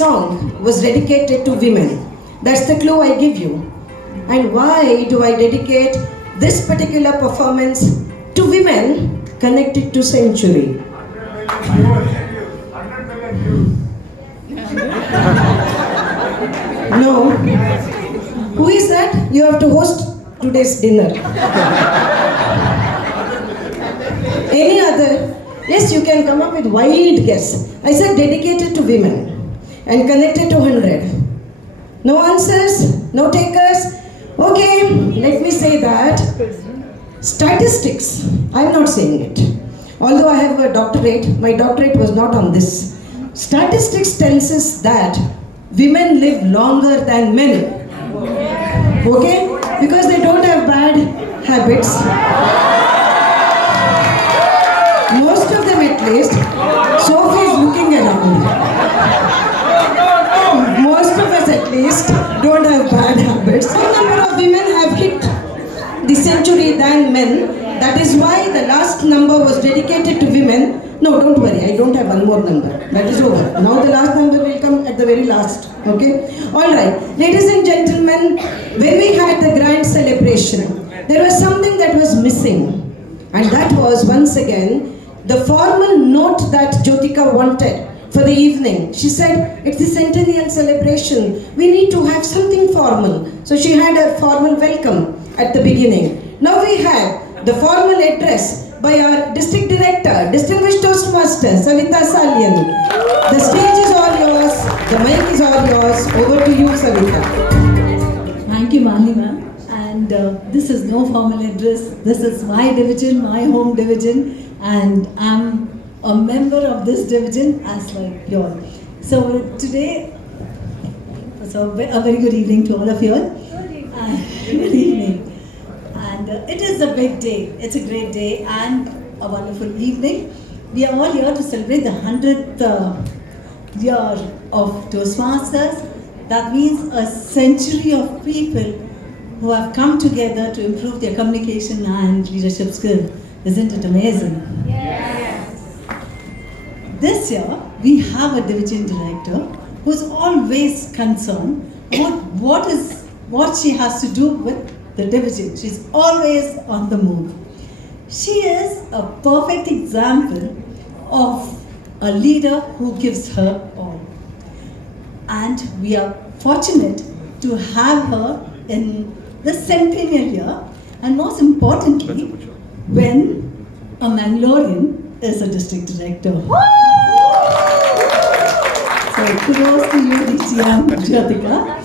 song was dedicated to women. That's the clue I give you. And why do I dedicate this particular performance to women connected to Century? No. Who is that? You have to host today's dinner. Any other? Yes, you can come up with wild guess. I said dedicated to women and connected to 100. No answers? No takers? Okay, let me say that. Statistics, I'm not saying it. Although I have a doctorate, my doctorate was not on this. Statistics tells us that women live longer than men. Okay? Because they don't have bad habits. Most of them at least. Sophie is looking around. Most of us at least don't have bad habits. Some number of women have hit the century than men. That is why the last number was dedicated to women. No, don't worry, I don't have one more number. That is over. Now the last number will come at the very last. Okay? Alright. Ladies and gentlemen, when we had the grand celebration, there was something that was missing. And that was once again the formal note that Jyotika wanted for the evening. She said, it's the centennial celebration. We need to have something formal. So she had a formal welcome at the beginning. Now we have the formal address by our district director, distinguished Toastmaster, Savita Salyan. The stage is all yours, the mic is all yours. Over to you, Savita. Thank you, Mali ma'am. And this is no formal address. This is my division, my home division, and I'm a member of this division as like you all. So today, a very good evening to all of you all. Good evening. And it is a big day. It's a great day and a wonderful evening. We are all here to celebrate the 100th year of Toastmasters. That means a century of people who have come together to improve their communication and leadership skills. Isn't it amazing? Yes. This year, we have a division director who's always concerned about what she has to do with the division. She's always on the move. She is a perfect example of a leader who gives her all. And we are fortunate to have her in the centennial year, and most importantly, when a Mangalorean is a district director. So kudos to you, DCM Jyotika.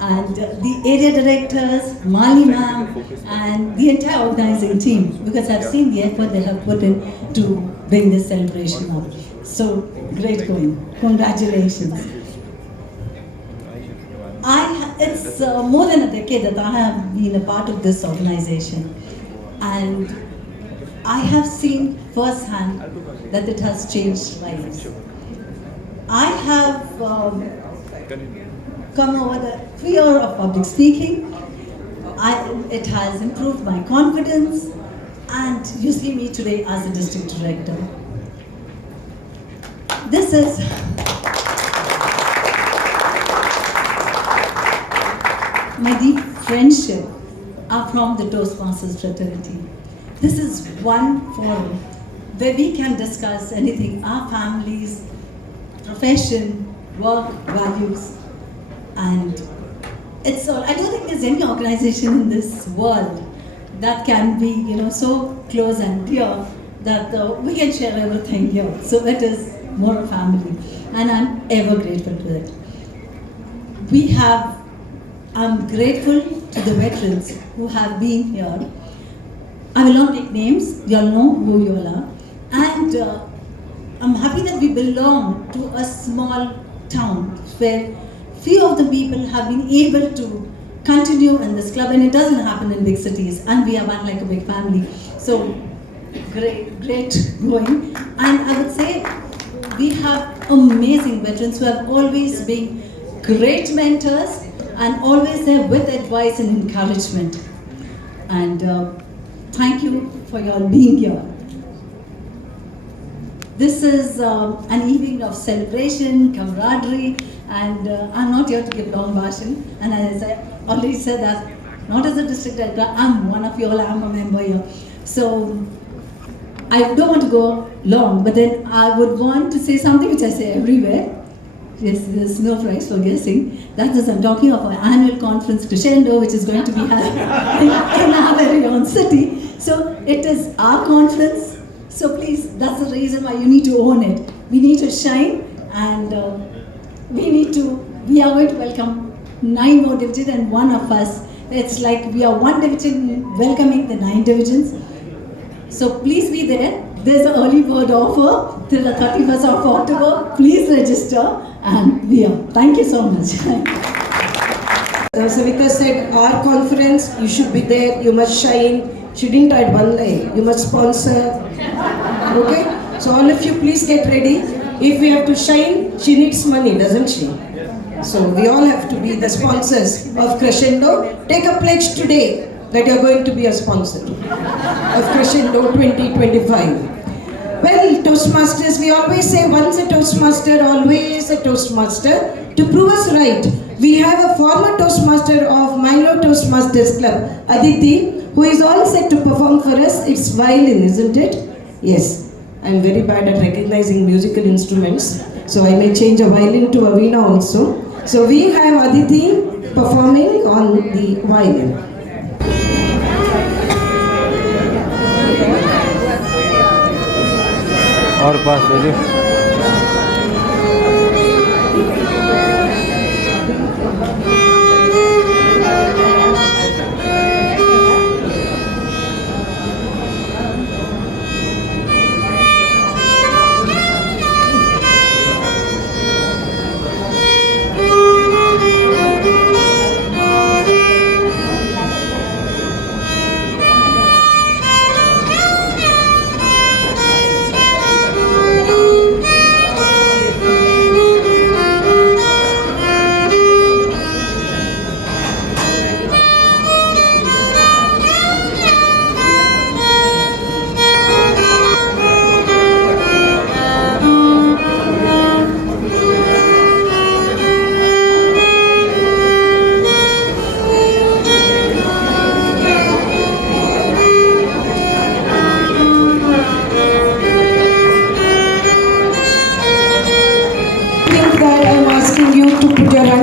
And the area directors, Mali ma'am, and the entire organizing team, because I've seen the effort they have put in to bring this celebration up. So great going. Congratulations. It's more than a decade that I have been a part of this organization, and I have seen firsthand that it has changed lives. I have come over the fear of public speaking. It has improved my confidence, and you see me today as a district director. This is my deep friendship are from the Toastmasters fraternity. This is one forum where we can discuss anything, our families, profession, work, values, and it's all. I don't think there's any organization in this world that can be, so close and dear that we can share everything here. So it is more a family, and I'm ever grateful to it. I'm grateful to the veterans who have been here. I will not take names, you all know who you all are. And I'm happy that we belong to a small town where few of the people have been able to continue in this club, and it doesn't happen in big cities, and we are one like a big family. So great going. And I would say we have amazing veterans who have always been great mentors and always there with advice and encouragement. And thank you for your being here. this is an evening of celebration, camaraderie, and I'm not here to give long bhashan. And as I already said that, not as a district director, I'm one of you all, I'm a member here. So I don't want to go long, but then I would want to say something which I say everywhere. Yes, there's no prize for guessing. That is, I'm talking of our annual conference Crescendo, which is going to be held in our very own city. So it is our conference. So please, that's the reason why you need to own it. We need to shine, and we are going to welcome 9 more divisions and one of us. It's like we are one division welcoming the 9 divisions. So please be there. There's an early bird offer till the 31st of October. Please register, and we are. Thank you so much. Savita said, our conference, you should be there, you must shine. She didn't add one line, you must sponsor. Okay? So all of you please get ready. If we have to shine, she needs money, doesn't she? So we all have to be the sponsors of Crescendo. Take a pledge today that you're going to be a sponsor of Crescendo 2025. Well, Toastmasters, we always say once a Toastmaster, always a Toastmaster. To prove us right, we have a former Toastmaster of Mangalore Toastmasters Club, Aditi, who is all set to perform for us. It's violin, isn't it? Yes. I'm very bad at recognizing musical instruments, so I may change a violin to a veena also. So we have Aditi performing on the violin. और पास भेजो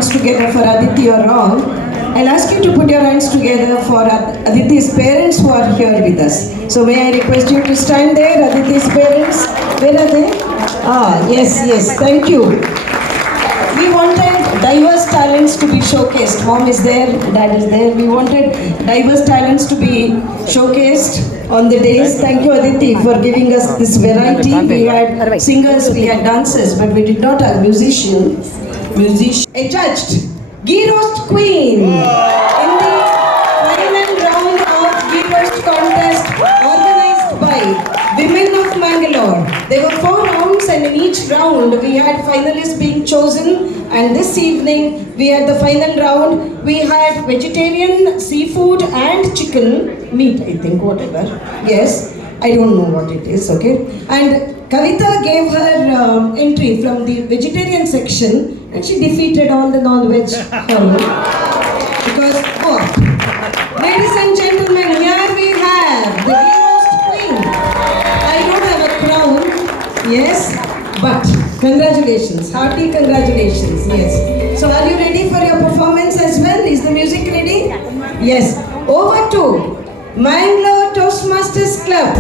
together for Aditi or wrong, I'll ask you to put your hands together for Aditi's parents who are here with us. So may I request you to stand there, Aditi's parents? Where are they? Yes, thank you. We wanted diverse talents to be showcased. Mom is there, dad is there. We wanted diverse talents to be showcased on the days. Thank you, Aditi, for giving us this variety. We had singers, we had dancers, but we did not have musicians. Adjudged Ghee Roast Queen in the final round of Ghee Roast contest organized by Women of Mangalore. There were 4 rounds, and in each round we had finalists being chosen, and this evening we had the final round. We had vegetarian, seafood and chicken, meat I think, whatever. Yes, I don't know what it is, okay. And Kavita gave her entry from the vegetarian section, and she defeated all the non-veg. Because, ladies and gentlemen, here we have the Ghee Roast Queen. I don't have a crown, yes, but congratulations, hearty congratulations, yes. So are you ready for your performance as well? Is the music ready? Yes. Over to Mangalore Toastmasters Club.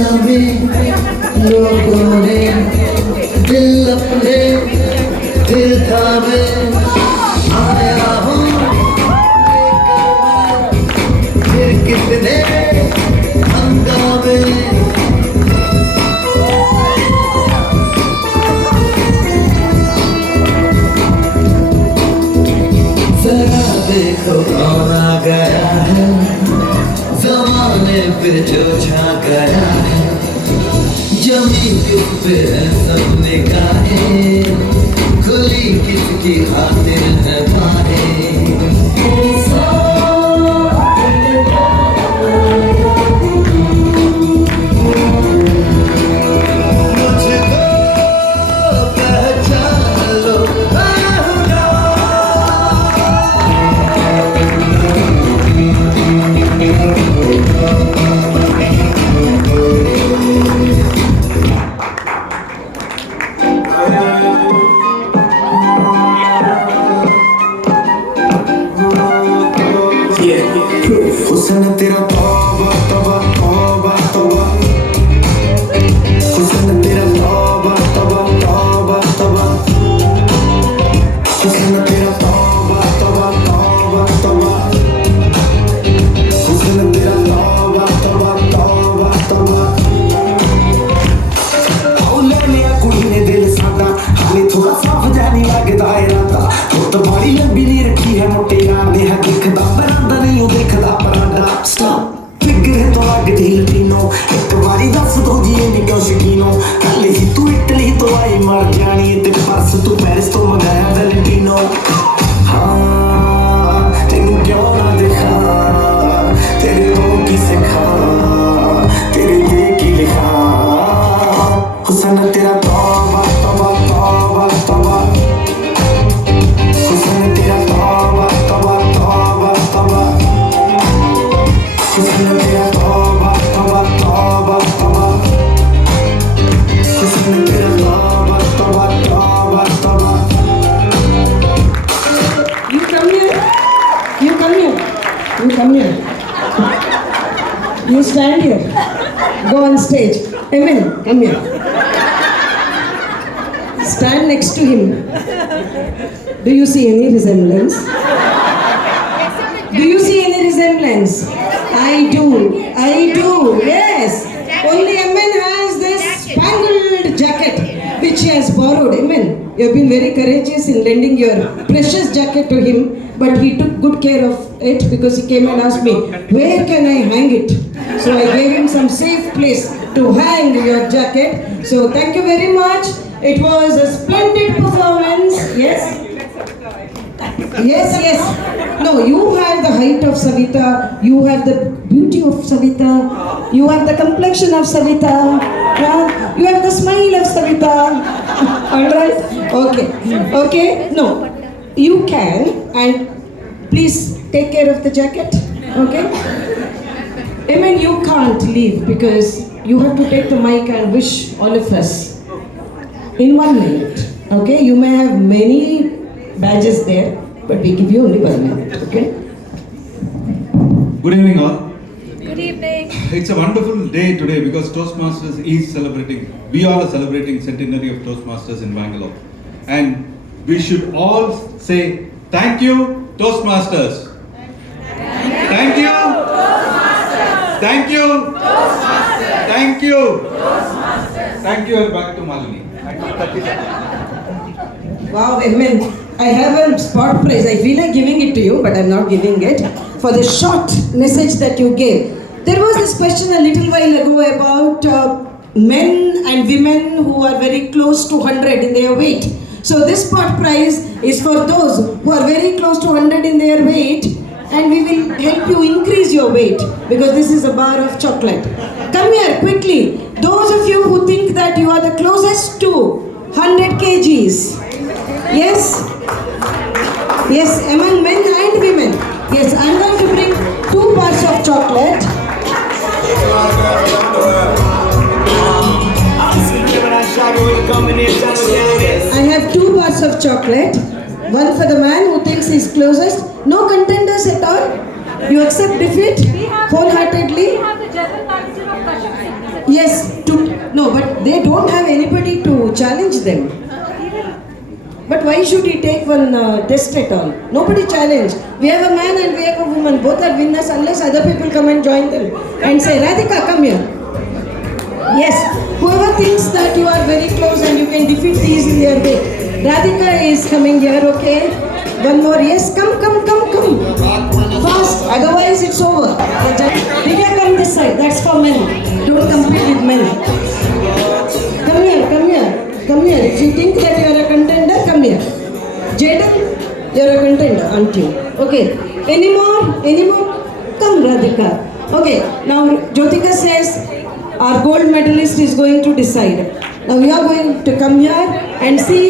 दुनिया में लोगों ने दिल अपने दिल थामे आया हूँ फिर कितने हंगामे जरा देखो कौन आ गया है जमाने पे जो छा गया है जमी किस पे है सब निगाहें खुली किसकी खातिर है बाहें हुस्न तेरा तौबा तौबा तौबा तौबा हुस्न तेरा तौबा तौबा तौबा तौबा हुस्न तेरा तौबा तौबा तौबा तौबा हुस्न तेरा तौबा तौबा तौबा तौबा औले लिया कुड़ी ने दिल सादा हाले थोड़ा साफ जानी लगदा इरादा तो बड़ी लंबी नहीं रखी है मोटे यार ने है दिखदा बरांदा नहीं देखदा परांदा स्टॉप फिगर तो लग ढील पीनो एक बारी दस दो जी ने क्यों शकीनो कल ही तू इटली तो आई मर जानी ते परस तू पेरिस तो मंगाया वैलेंटिनो हाँ तेनू क्यों ना दिखा तेरे लोग की सिखा तेरे ये की लिखा हुस्न तेरा तौबा तौबा तौबा तौबा हुस्न तेरा तौबा तौबा तौबा तौबा हुस्न तेरा तौबा तौबा तौबा तौबा हुस्न तेरा तौबा तौबा तौबा तौबा You come here. You come here. You come here. You stand here. Go on stage. Amen. Come here. Stand next to him. Do you see any resemblance? Do you see any resemblance? I do. I do. Yes. Only Amen has this spangled jacket which he has borrowed. Amen. You have been very courageous in lending your precious jacket to him, but he took good care of it because he came and asked me, where can I hang it? So I gave him some safe place to hang your jacket. So thank you very much. It was a splendid performance. Yes. Yes, yes. No, you have the height of Savita. You have the beauty of Savita. You have the complexion of Savita. Yeah? You have the smile of Savita. Alright? Okay. Okay? No. You can, and please take care of the jacket. Okay? I mean, you can't leave because you have to take the mic and wish all of us in 1 minute. Okay? You may have many badges there, but we give you only 1 minute. Okay? Good evening all. Good evening. It's a wonderful day today because Toastmasters is celebrating, we all are celebrating centenary of Toastmasters in Bangalore. And we should all say thank you Toastmasters. Thank you. Toastmasters. Thank you. Toastmasters. Thank you. Toastmasters. Thank you and back to Malini. Wow, Amen. I have a spot prize. I feel like giving it to you, but I'm not giving it. For the short message that you gave. There was this question a little while ago about men and women who are very close to 100 in their weight. So this spot prize is for those who are very close to 100 in their weight, and we will help you increase your weight because this is a bar of chocolate. Come here quickly. Those of you who think that you are the closest to 100 kgs. Yes? Yes, among men and women. Yes, I'm going to bring 2 bars of chocolate. I have 2 bars of chocolate. One for the man who thinks he's closest. No contenders at all. You accept defeat wholeheartedly. We have the general manager of Kashyap Singh. Yes, no, but they don't have anybody to challenge them. But why should he take one test at all? Nobody challenged. We have a man and we have a woman. Both are winners unless other people come and join them and say, Radhika, come here. Yes, whoever thinks that you are very close and you can defeat these in their way. Radhika is coming here, okay? One more, yes, come. Fast, otherwise it's over. Divya, come this side, that's for men. Don't compete with men. Come here. If you think that you are a contender, come here. Jaden, you are a contender, aren't you? Okay, any more? Come, Radhika. Okay, now Jyotika says, our gold medalist is going to decide. Now you are going to come here and see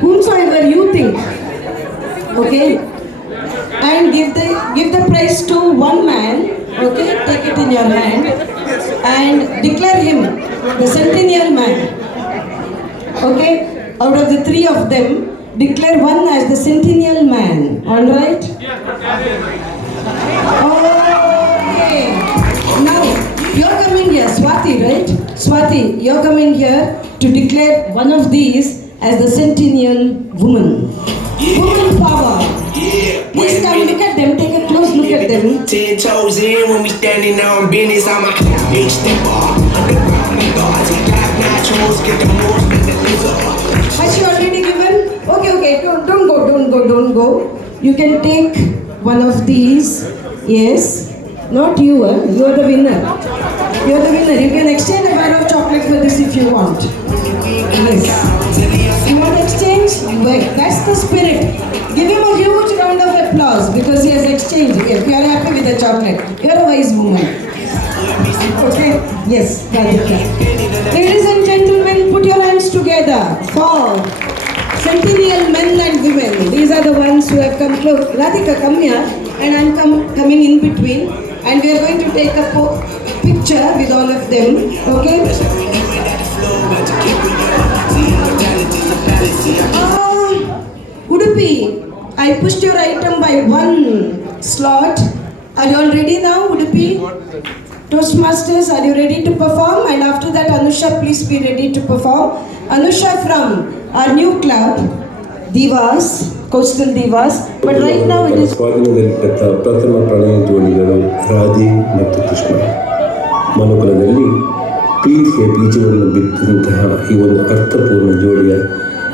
whomsoever you think, okay, and give the prize to one man, okay, take it in your hand and declare him the centennial man, okay, out of the three of them, declare one as the centennial man, alright? Okay, now you're coming here, Swati, right? Swati, you're coming here to declare one of these as the centennial woman. Woman power. Please come look at them, take a close look at them. 10 toes in when we standing on business. I'm a big stepper. Underground and guards. Black nachos, get the more than the lizard. Has she already given? Okay, don't go. You can take one of these. Yes. Not you, you are the winner. You are the winner. You can exchange a bar of chocolate for this if you want. Yes. You want to exchange? Well, that's the spirit. Give him a huge round of applause because he has exchanged. If you are happy with the chocolate, you are a wise woman. Okay? Yes, Radhika. Ladies and gentlemen, put your hands together for centennial men and women. These are the ones who have come close. Radhika, come here, and I'm coming in between. And we are going to take a picture with all of them. Okay? Udupi, I pushed your item by one slot. Are you all ready now, Udupi? Toastmasters, are you ready to perform? And after that, Anusha, please be ready to perform. Anusha from our new club, Divas, Coastal Divas. But right now it is... ಸ್ವಾಧೀನದಲ್ಲಿಟ್ಟ ಪ್ರಥಮ ಪ್ರಣಯ ಜೋಡಿಗಳು ರಾಧೆ ಮತ್ತು ಕೃಷ್ಣ. ಮನುಕುಲದಲ್ಲಿ ಪ್ರೀತಿಯ ಬೀಜವನ್ನು ಬಿತ್ತಿದಂತಹ ಈ ಒಂದು ಅರ್ಥಪೂರ್ಣ ಜೋಡಿಯ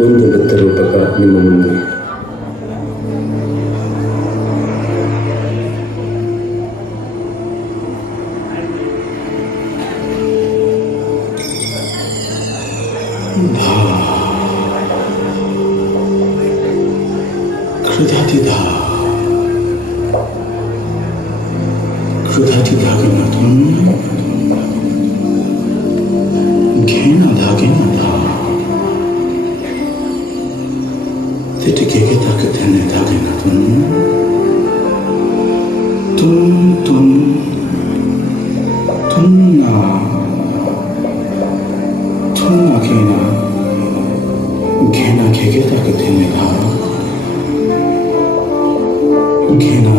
ಒಂದು ನೃತ್ಯ ರೂಪಕ ನಿಮ್ಮ ಮುಂದೆ. क्षुधाची धागेमधून घेणं धागेमधा ते टिकेगे ताकदीने धागेमधून तुमना घेणं घेगे ताकदीने धाग घेणं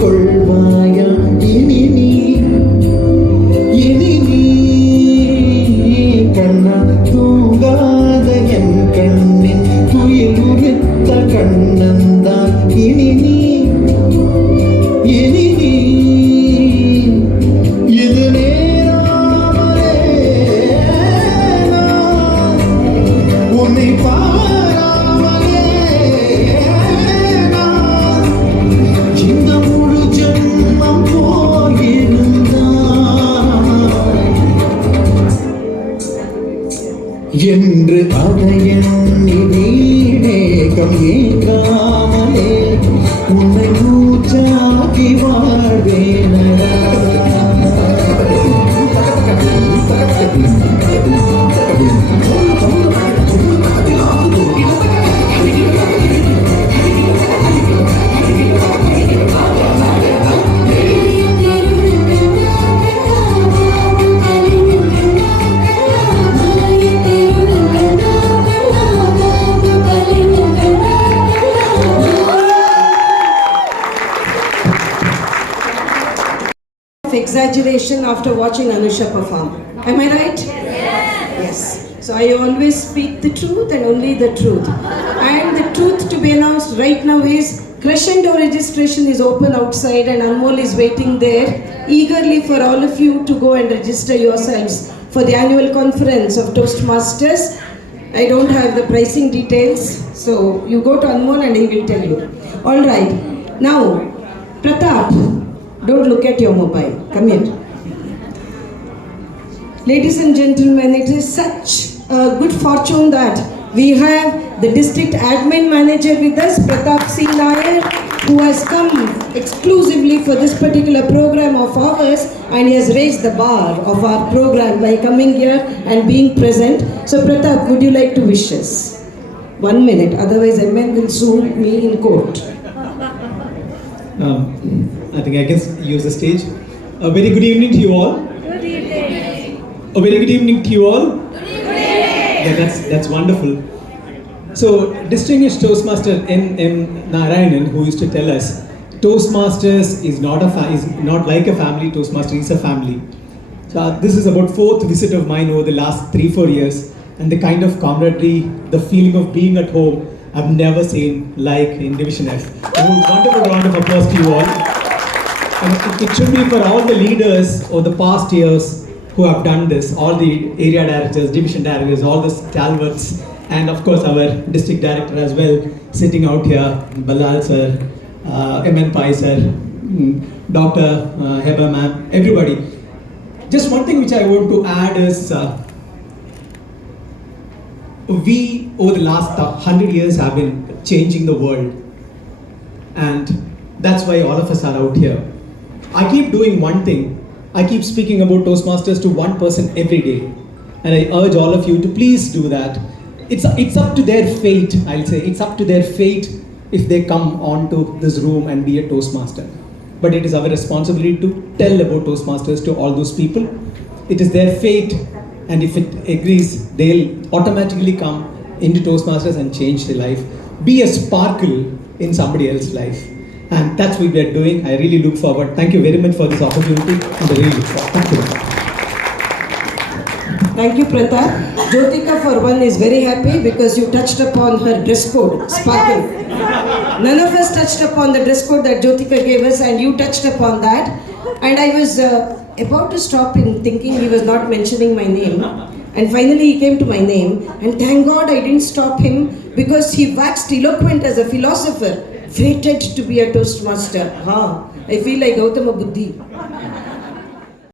கொள்வாயா இனி நீ கண்ணா தூங்காத என் கண்ணின் துயில் உரித்த கண்ணந்தான் இனி நீ இது நேராமலே நான் உன்னை பாராமலே நான் இந்த முழு ஜென்மம் போயிருந்தான் என்று அதை எண்ணி நீடேகம் ஏற்காமலே உன்னை மூச்சாக்கி வாழ்வேனடா Exaggeration after watching Anusha perform. Am I right? Yes. So I always speak the truth and only the truth. And the truth to be announced right now is Crescendo registration is open outside and Anmol is waiting there eagerly for all of you to go and register yourselves for the annual conference of Toastmasters. I don't have the pricing details, so you go to Anmol and he will tell you. All right. Now, Pratap. Don't look at your mobile. Come here. Ladies and gentlemen, it is such a good fortune that we have the district admin manager with us, Pratap C. Nair, who has come exclusively for this particular program of ours and he has raised the bar of our program by coming here and being present. So Pratap, would you like to wish us? 1 minute, otherwise MN will sue me in court. I think I can use the stage. A very good evening to you all. Good evening. A very good evening to you all. Good evening. Yeah, that's wonderful. So, distinguished Toastmaster N.M. Narayanan, who used to tell us, Toastmasters is not like a family. Toastmaster is a family. So, this is about 4th visit of mine over the last 3-4 years, and the kind of camaraderie, the feeling of being at home, I've never seen like in Division F. A wonderful round of applause to you all. And it should be for all the leaders over the past years who have done this, all the area directors, division directors, all the stalwarts, and of course our district director as well, sitting out here, Balal sir, MN Pai sir, Dr. Heba ma'am, everybody. Just one thing which I want to add is, we over the last 100 years have been changing the world, and that's why all of us are out here. I keep doing one thing. I keep speaking about Toastmasters to one person every day, and I urge all of you to please do that. It's up to their fate, I'll say. It's up to their fate if they come onto this room and be a Toastmaster. But it is our responsibility to tell about Toastmasters to all those people. It is their fate, and if it agrees, they'll automatically come into Toastmasters and change their life. Be a sparkle in somebody else's life. And that's what we're doing. I really look forward. Thank you very much for this opportunity. And I really look forward. Thank you. Thank you, Pratap. Jyotika, for one, is very happy because you touched upon her dress code, sparkle. None of us touched upon the dress code that Jyotika gave us, and you touched upon that. And I was about to stop him, thinking he was not mentioning my name. And finally he came to my name. And thank God I didn't stop him because he waxed eloquent as a philosopher, fated to be a Toastmaster. I feel like Gautama Buddhi.